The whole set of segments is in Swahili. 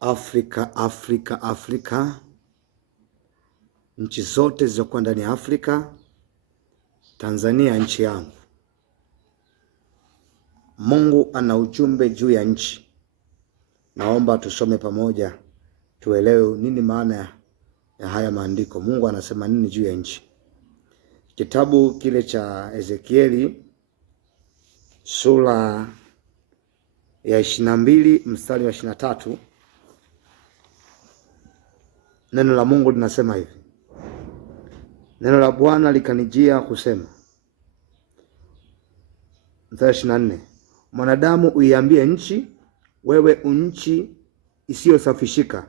Afrika, nchi zote zilizokuwa ndani ya Afrika, Tanzania nchi yangu. Mungu ana ujumbe juu ya nchi. Naomba tusome pamoja tuelewe nini maana ya haya maandiko. Mungu anasema nini juu ya nchi? Kitabu kile cha Ezekieli sura ya 22 mstari wa 23, neno la Mungu linasema hivi: neno la Bwana likanijia kusema, mstari 24, mwanadamu uiambie nchi, wewe unchi isiyosafishika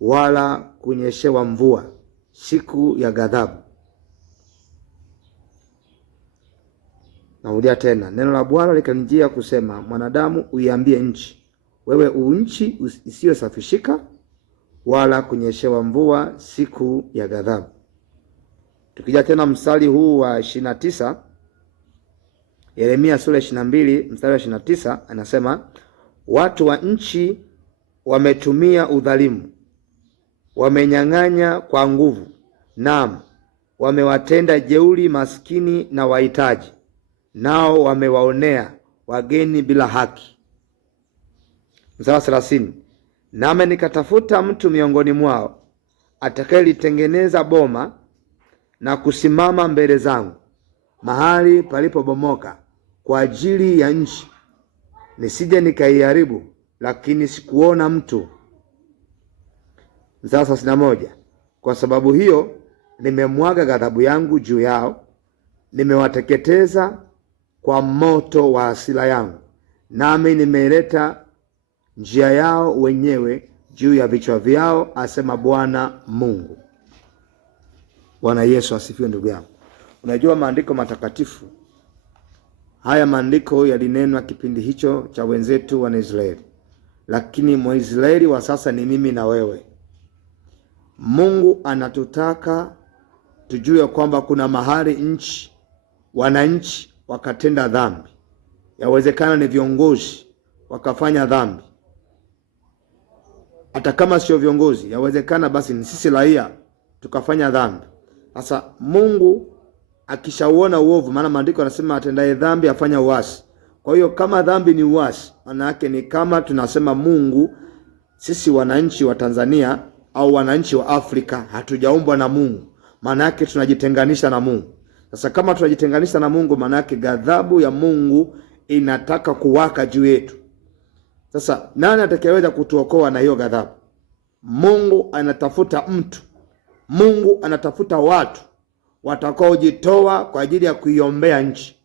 wala kunyeshewa mvua siku ya ghadhabu. Narudia tena, neno la Bwana likanijia kusema, mwanadamu uiambie nchi, wewe unchi isiyosafishika wala kunyeshewa mvua siku ya ghadhabu. Tukija tena mstari huu wa 29, Yeremia sura 22 mstari wa 29, anasema, watu wa nchi wametumia udhalimu, wamenyang'anya kwa nguvu, naam, wamewatenda jeuri maskini na wahitaji, nao wamewaonea wageni bila haki. Mstari wa 30, nami nikatafuta mtu miongoni mwao atakayelitengeneza boma na kusimama mbele zangu mahali palipobomoka kwa ajili ya nchi, nisije nikaiharibu, lakini sikuona mtu. Mstari wa 31, kwa sababu hiyo nimemwaga ghadhabu yangu juu yao, nimewateketeza kwa moto wa hasira yangu, nami nimeleta njia yao wenyewe juu ya vichwa vyao, asema Bwana Mungu. Bwana Yesu asifiwe. Ndugu yangu, unajua maandiko matakatifu haya, maandiko yalinenwa kipindi hicho cha wenzetu wa Israeli, lakini Mwisraeli wa sasa ni mimi na wewe. Mungu anatutaka tujue kwamba kuna mahali wananchi wakatenda dhambi. Yawezekana ni viongozi wakafanya dhambi, hata kama sio viongozi, yawezekana basi ni sisi raia tukafanya dhambi. Sasa Mungu akishauona uovu, maana maandiko yanasema atendaye dhambi afanya uasi. Kwa hiyo kama dhambi ni uasi, maana yake ni kama tunasema Mungu, sisi wananchi wa Tanzania au wananchi wa Afrika hatujaumbwa na Mungu, maana yake tunajitenganisha na Mungu. Sasa kama tunajitenganisha na Mungu, maana yake ghadhabu ya Mungu inataka kuwaka juu yetu. Sasa nani atakayeweza kutuokoa na hiyo ghadhabu? Mungu anatafuta mtu. Mungu anatafuta watu watakaojitoa kwa ajili ya kuiombea nchi,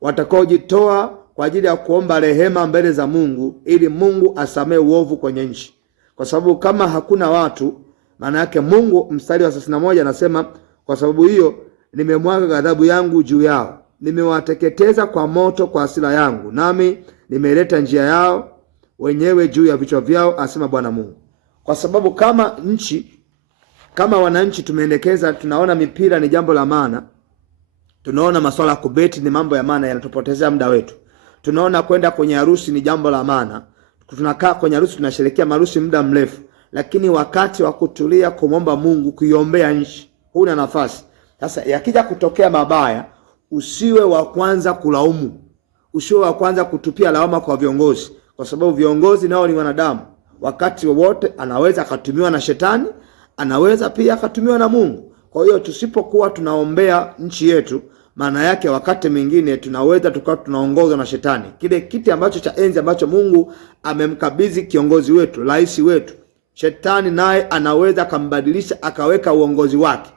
watakaojitoa kwa ajili ya kuomba rehema mbele za Mungu, ili Mungu asamee uovu kwenye nchi. Kwa sababu kama hakuna watu, maana yake Mungu, mstari wa 31 anasema, kwa sababu hiyo nimemwaga ghadhabu yangu juu yao, nimewateketeza kwa moto kwa hasira yangu, nami nimeleta njia yao wenyewe juu ya vichwa vyao, asema Bwana Mungu. Kwa sababu kama wananchi tumeendekeza, tunaona mipira ni jambo la maana, tunaona masuala ya kubeti ni mambo ya maana, yanatupotezea muda wetu. Tunaona kwenda kwenye harusi ni jambo la maana, tunakaa kwenye harusi, tunasherehekea harusi muda mrefu, lakini wakati wa kutulia kumomba Mungu, kuiombea nchi, huna nafasi. Sasa yakija kutokea mabaya, usiwe wa kwanza kulaumu, usiwe wa kwanza kutupia lawama kwa viongozi, kwa sababu viongozi nao ni wanadamu. Wakati wowote anaweza akatumiwa na shetani, anaweza pia akatumiwa na Mungu. Kwa hiyo tusipokuwa tunaombea nchi yetu, maana yake wakati mwingine tunaweza tukawa tunaongozwa na shetani. Kile kiti ambacho cha enzi ambacho Mungu amemkabidhi kiongozi wetu, rais wetu, shetani naye anaweza akambadilisha, akaweka uongozi wake,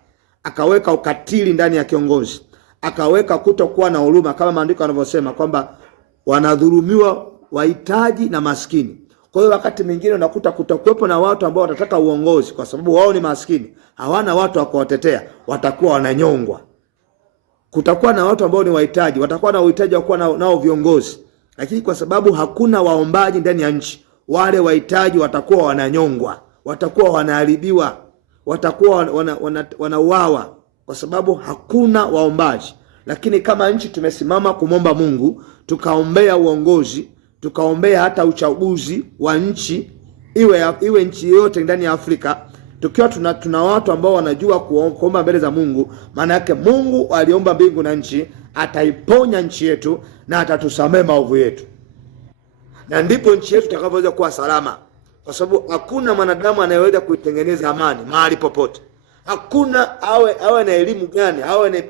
akaweka ukatili ndani ya kiongozi, akaweka kutokuwa na huruma, kama maandiko yanavyosema kwamba wanadhulumiwa wahitaji na maskini. Kwa hiyo wakati mwingine unakuta kutakuwepo na watu ambao watataka uongozi, kwa sababu wao ni maskini, hawana watu wa kuwatetea, watakuwa wananyongwa. Kutakuwa na watu ambao ni wahitaji, watakuwa na uhitaji wa kuwa nao viongozi, lakini kwa sababu hakuna waombaji ndani ya nchi, wale wahitaji watakuwa wananyongwa, watakuwa wanaharibiwa, watakuwa wanauawa, kwa sababu hakuna waombaji. Lakini kama nchi tumesimama kumomba Mungu, tukaombea uongozi, tukaombea hata uchaguzi wa nchi, iwe nchi yote ndani ya Afrika, tukiwa tuna watu ambao wanajua kuomba mbele za Mungu, maana yake Mungu aliomba mbingu na nchi, ataiponya nchi yetu na atatusamehe maovu yetu, na ndipo nchi yetu itakapoweza kuwa salama, kwa sababu hakuna mwanadamu anayeweza kuitengeneza amani mahali popote. Hakuna awe na elimu gani,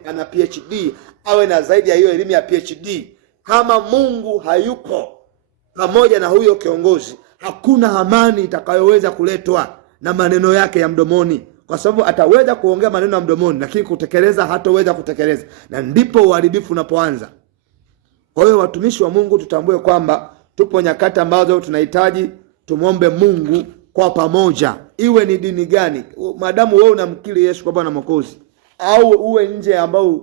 ana PhD, awe na zaidi ya hiyo elimu ya PhD, kama Mungu hayupo pamoja na huyo kiongozi, hakuna amani itakayoweza kuletwa na maneno yake ya mdomoni, kwa sababu ataweza kuongea maneno ya mdomoni, lakini kutekeleza hataweza kutekeleza, na ndipo uharibifu unapoanza. Kwa hiyo watumishi wa Mungu, tutambue kwamba tupo nyakati ambazo tunahitaji tumwombe Mungu kwa pamoja. Iwe ni dini gani, maadamu wewe unamkiri Yesu kwa Bwana Mwokozi, au uwe nje ambao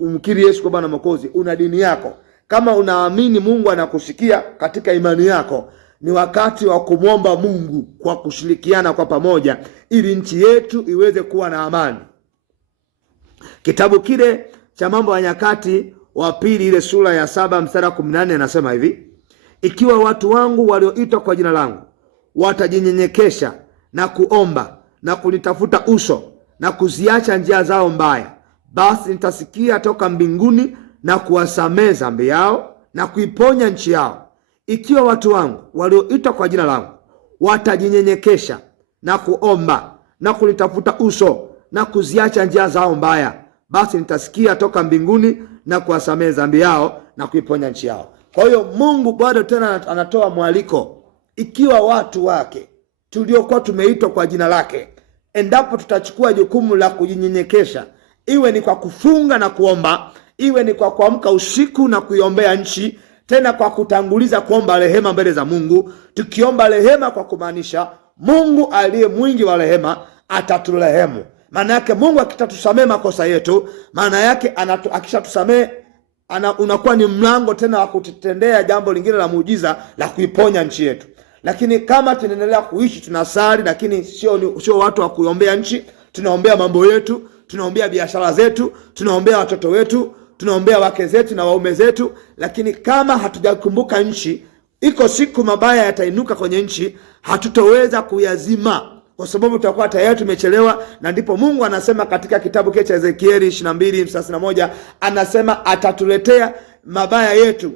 umkiri Yesu kwa Bwana Mwokozi, una dini yako, kama unaamini Mungu anakusikia katika imani yako, ni wakati wa kumwomba Mungu kwa kushirikiana kwa pamoja, ili nchi yetu iweze kuwa na amani. Kitabu kile cha Mambo ya Nyakati wa Pili, ile sura ya 7 mstari 18, anasema hivi: ikiwa watu wangu walioitwa kwa jina langu watajinyenyekesha na kuomba na kulitafuta uso na kuziacha njia zao mbaya, basi nitasikia toka mbinguni na kuwasamehe dhambi yao na kuiponya nchi yao. Ikiwa watu wangu walioitwa kwa jina langu watajinyenyekesha na kuomba na kulitafuta uso na kuziacha njia zao mbaya, basi nitasikia toka mbinguni na kuwasamehe dhambi yao na kuiponya nchi yao. Kwa hiyo Mungu bado tena anatoa mwaliko, ikiwa watu wake tuliokuwa tumeitwa kwa jina lake, endapo tutachukua jukumu la kujinyenyekesha, iwe ni kwa kufunga na kuomba, iwe ni kwa kuamka usiku na kuiombea nchi, tena kwa kutanguliza kuomba rehema mbele za Mungu, tukiomba rehema kwa kumaanisha Mungu aliye mwingi wa rehema ataturehemu. Maana yake Mungu akitatusamehe makosa yetu, maana yake akishatusamehe unakuwa ni mlango tena wa kututendea jambo lingine la muujiza la kuiponya nchi yetu. Lakini kama tunaendelea kuishi tunasali, lakini sio watu wa kuombea nchi, tunaombea mambo yetu, tunaombea biashara zetu, tunaombea watoto wetu, tunaombea wake zetu na waume zetu, lakini kama hatujakumbuka nchi, iko siku mabaya yatainuka kwenye nchi, hatutoweza kuyazima, kwa sababu tutakuwa tayari tumechelewa. Na ndipo Mungu anasema katika kitabu kile cha Ezekieli 22:31, anasema atatuletea mabaya yetu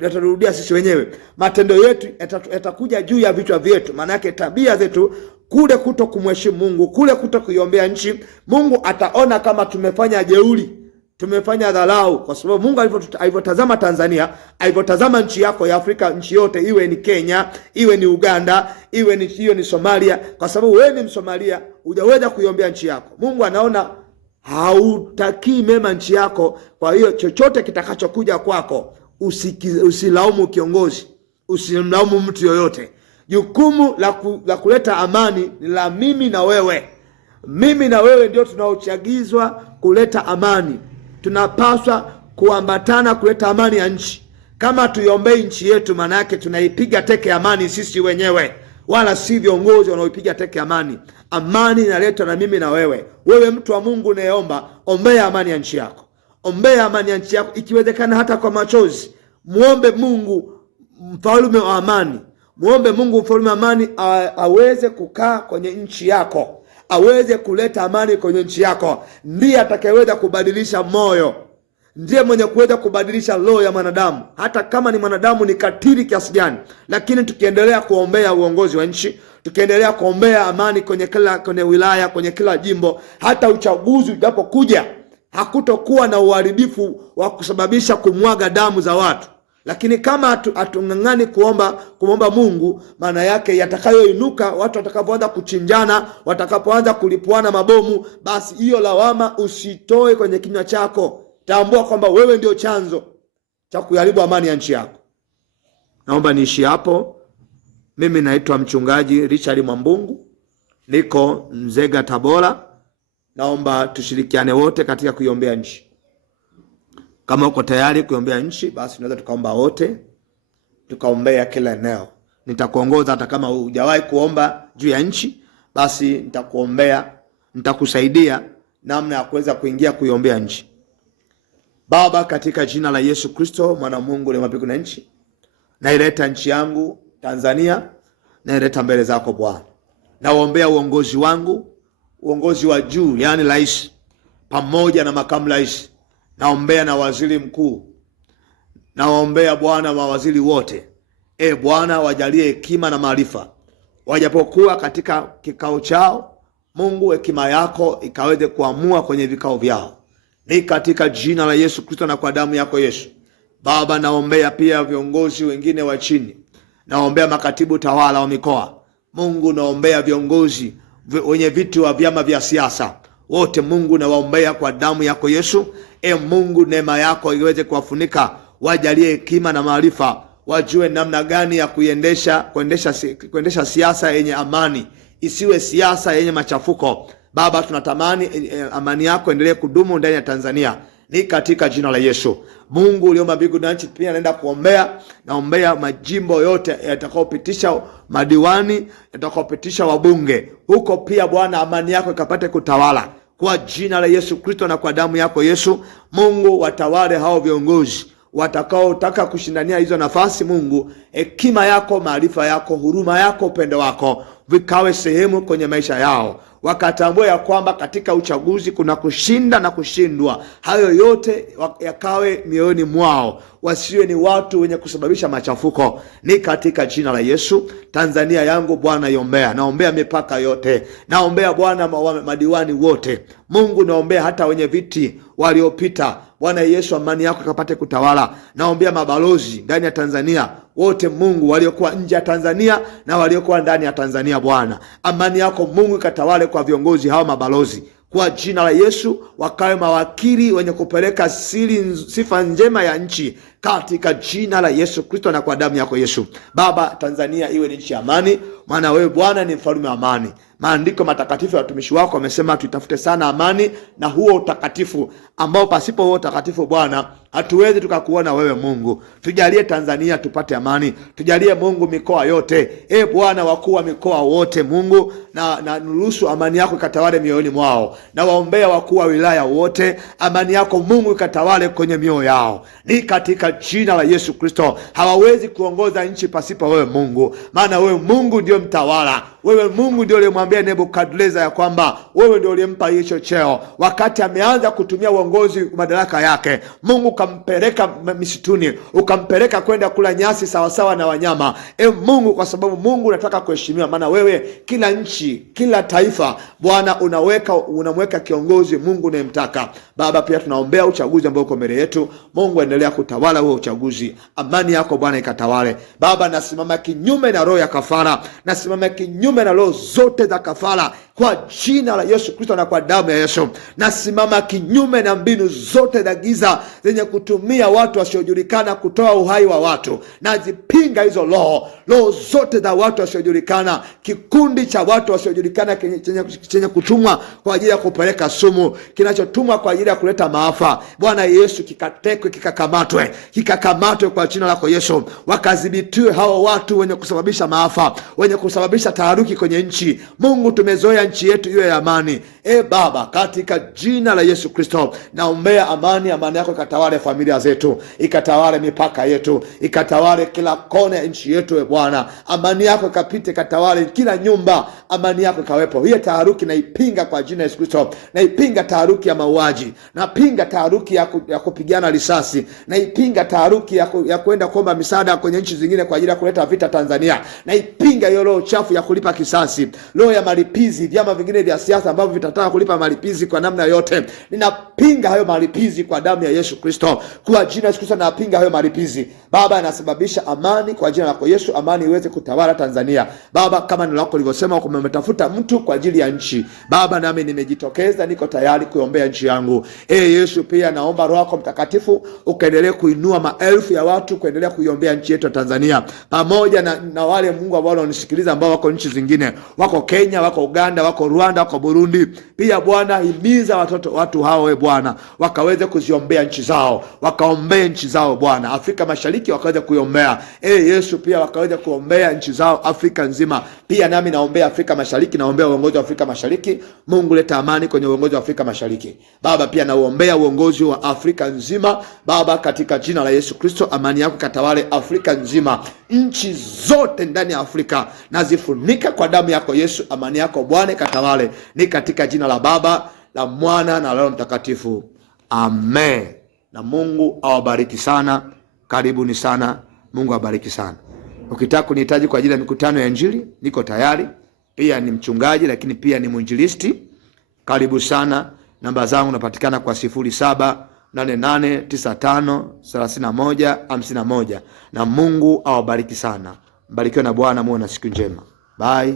yatarudia sisi wenyewe, matendo yetu yatakuja juu ya vichwa vyetu. Maana yake tabia zetu, kule kuto kumheshimu Mungu, kule kuto kuiombea nchi, Mungu ataona kama tumefanya jeuri, tumefanya dharau. Kwa sababu Mungu alivyotazama Tanzania, alivyotazama nchi yako ya Afrika, nchi yote, iwe ni Kenya, iwe ni Uganda, iwe ni Somalia, kwa sababu wewe ni Msomalia, hujaweza kuiombea nchi yako, Mungu anaona hautakii mema nchi yako. Kwa hiyo chochote kitakachokuja kwako, usilaumu kiongozi, usimlaumu mtu yoyote. Jukumu la kuleta amani ni la mimi na wewe. Mimi na wewe ndio tunaochagizwa kuleta amani. Tunapaswa kuambatana kuleta amani ya nchi. Kama tuiombei nchi yetu, maana yake tunaipiga teke amani sisi wenyewe, wala si viongozi wanaoipiga teke amani. Amani inaletwa na mimi na wewe. Wewe mtu wa Mungu unayeomba, ombea amani ya nchi yako. Ombea amani ya nchi yako, ikiwezekana hata kwa machozi. Muombe Mungu mfalme wa amani. Muombe Mungu mfalme wa amani aweze kukaa kwenye nchi yako, aweze kuleta amani kwenye nchi yako. Ndiye atakayeweza kubadilisha moyo, ndiye mwenye kuweza kubadilisha roho ya mwanadamu, hata kama ni mwanadamu ni katili kiasi gani. Lakini tukiendelea kuombea uongozi wa nchi, tukiendelea kuombea amani kwenye wilaya, kwenye kila jimbo, hata uchaguzi unapokuja, hakutokuwa na uharibifu wa kusababisha kumwaga damu za watu. Lakini kama hatung'ang'ani kuomba Mungu, maana yake yatakayoinuka, watu watakapoanza kuchinjana, watakapoanza kulipuana mabomu, basi hiyo lawama usitoe kwenye kinywa chako. Tambua kwamba wewe ndio chanzo cha kuharibu amani ya nchi yako. Naomba niishi hapo. Mimi naitwa mchungaji Richard Mwambungu, niko Nzega, Tabora. Naomba tushirikiane wote katika kuiombea nchi. Kama uko tayari kuiombea nchi, basi tunaweza tukaomba wote, tukaombea kila eneo. Nitakuongoza hata kama hujawahi kuomba juu ya nchi, basi nitakuombea, nitakusaidia namna ya kuweza kuingia kuiombea nchi. Baba, katika jina la Yesu Kristo, mwana wa Mungu aliye mbinguni na nchi, naileta nchi yangu Tanzania naileta mbele zako Bwana. Naombea uongozi wangu, uongozi wa juu, yani rais pamoja na makamu rais. Naombea na waziri mkuu. Naombea Bwana mawaziri wote. Bwana wajalie hekima na maarifa. Wajapokuwa katika kikao chao, Mungu hekima yako ikaweze kuamua kwenye vikao vyao. Ni katika jina la Yesu Kristo na kwa damu yako Yesu. Baba, naombea pia viongozi wengine wa chini. Naombea makatibu tawala wa mikoa. Mungu, naombea viongozi wenye viti wa vyama vya siasa wote. Mungu, nawaombea kwa damu yako Yesu. Mungu, neema yako iweze kuwafunika. Wajalie hekima na maarifa. Wajue namna gani ya kuendesha siasa yenye amani. Isiwe siasa yenye machafuko. Baba, tunatamani amani yako endelee kudumu ndani ya Tanzania. Ni katika jina la Yesu. Mungu uliomba mbingu na nchi, pia naenda kuombea. Naombea majimbo yote yatakayopitisha madiwani, yatakayopitisha wabunge. Huko pia Bwana, amani yako ikapate kutawala. Kwa jina la Yesu Kristo na kwa damu yako Yesu. Mungu, watawale hao viongozi watakaotaka kushindania hizo nafasi. Mungu, hekima yako, maarifa yako, huruma yako, upendo wako vikawe sehemu kwenye maisha yao. Wakatambua ya kwamba katika uchaguzi kuna kushinda na kushindwa. Hayo yote yakawe mioyoni mwao. Wasiwe ni watu wenye kusababisha machafuko. Ni katika jina la Yesu. Tanzania yangu Bwana iombea. Naombea mipaka yote. Naombea Bwana madiwani wote. Mungu, naombea hata wenye viti waliopita. Bwana Yesu, amani yako ikapate kutawala. Naombea mabalozi ndani ya Tanzania wote. Mungu, waliokuwa nje ya Tanzania na waliokuwa ndani ya Tanzania. Bwana, amani yako Mungu ikatawale kwa viongozi hao mabalozi. Kwa jina la Yesu, wakawe mawakili wenye kupeleka sifa njema ya nchi katika jina la Yesu Kristo na kwa damu yako Yesu. Baba, Tanzania iwe ni nchi ya amani, maana wewe Bwana ni mfalme wa amani. Maandiko matakatifu ya watumishi wako wamesema tuitafute sana amani na huo utakatifu, ambao pasipo huo utakatifu Bwana hatuwezi tukakuona wewe Mungu. Tujalie Tanzania tupate amani. Tujalie Mungu mikoa yote. Bwana, wakuu wa mikoa wote Mungu, na nuruhusu amani yako ikatawale mioyoni mwao. Na waombea wakuu wa wilaya wote, amani yako Mungu ikatawale kwenye mioyo yao. Ni katika jina la Yesu Kristo. Hawawezi kuongoza nchi pasipo wewe Mungu, maana wewe Mungu ndio mtawala. Wewe Mungu ndio uliyemwambia Nebukadneza ya kwamba wewe ndio uliyempa hicho cheo wakati ameanza kutumia uongozi madaraka yake. Mungu ukampeleka misituni, ukampeleka kwenda kula nyasi sawasawa na wanyama. Mungu, kwa sababu Mungu unataka kuheshimiwa, maana wewe kila nchi, kila taifa Bwana unamweka kiongozi Mungu unayemtaka. Baba, pia tunaombea uchaguzi ambao uko mbele yetu. Mungu, endelea kutawala huo uchaguzi. Amani yako Bwana ikatawale. Baba, nasimama kinyume na roho ya kafara. Nasimama kinyume na roho zote za kafara kwa jina la Yesu Kristo na kwa damu ya Yesu. Nasimama kinyume na mbinu zote za giza zenye kutumia watu wasiojulikana kutoa uhai wa watu. Nazipinga hizo roho zote za watu wasiojulikana, kikundi cha watu wasiojulikana chenye kutumwa kwa ajili ya kupeleka sumu, kinachotumwa kwa ajili ya kuleta maafa. Bwana Yesu, kikatekwe, kikakamatwe kwa jina lako Yesu. Wakadhibitiwe hao watu wenye kusababisha maafa, wenye kusababisha taharuki kwenye nchi. Mungu, tumezoea nchi yetu iwe ya amani. Baba, katika jina la Yesu Kristo naombea amani yako ikatawale familia zetu, ikatawale mipaka yetu, ikatawale kila kona ya nchi yetu. Bwana, amani yako ikapite, ikatawale kila nyumba, amani yako ikawepo. Hiyo taharuki naipinga kwa jina la Yesu Kristo. Naipinga taharuki ya mauaji, napinga taharuki ya kupigana risasi, naipinga taharuki ya kwenda kuomba misaada kwenye nchi zingine kwa ajili ya kuleta vita Tanzania. Naipinga hiyo roho chafu ya kulipa kisasi, roho ya malipizi, vyama vingine vya siasa ambavyo vitataka kulipa malipizi kwa namna yote. Ninapinga hayo malipizi kwa damu ya Yesu Kristo. Kwa jina la Yesu Kristo napinga hayo malipizi. Baba, anasababisha amani kwa jina lako Yesu, amani iweze kutawala Tanzania. Baba, kama neno lako lilivyosema umetafuta mtu kwa ajili ya nchi. Baba, nami nimejitokeza, niko tayari kuombea nchi yangu. Yesu, pia naomba Roho yako Mtakatifu ukaendelee kuinua maelfu ya watu kuendelea kuiombea nchi yetu ya Tanzania, pamoja na wale Mungu ambao wananisikiliza ambao wako nchi zingine, wako Kenya, wako Uganda, Uganda, wako Rwanda, wako Burundi. Pia Bwana, himiza watu hao we Bwana, wakaweze kuziombea nchi zao, wakaombee nchi zao Bwana. Afrika Mashariki wakaweze kuiombea. Yesu, pia wakaweze kuombea nchi zao Afrika nzima. Pia nami naombea Afrika Mashariki, naombea uongozi wa Afrika Mashariki. Mungu, leta amani kwenye uongozi wa Afrika Mashariki. Baba, pia naombea uongozi wa Afrika nzima. Baba, katika jina la Yesu Kristo, amani yako katawale Afrika nzima. Nchi zote ndani ya Afrika nazifunika kwa damu yako Yesu. Amani yako Bwana katawale, ni katika jina la Baba, la Mwana na Roho Mtakatifu. Amen. Na Mungu awabariki sana. Karibuni sana. Mungu awabariki sana. Ukitaka kunihitaji kwa ajili ya mikutano ya Injili, niko tayari. Pia ni mchungaji lakini pia ni mwinjilisti. Karibu sana. Namba zangu napatikana kwa 0788953151. Na Mungu awabariki sana. Mbarikiwe na Bwana, muwe na siku njema. Bye.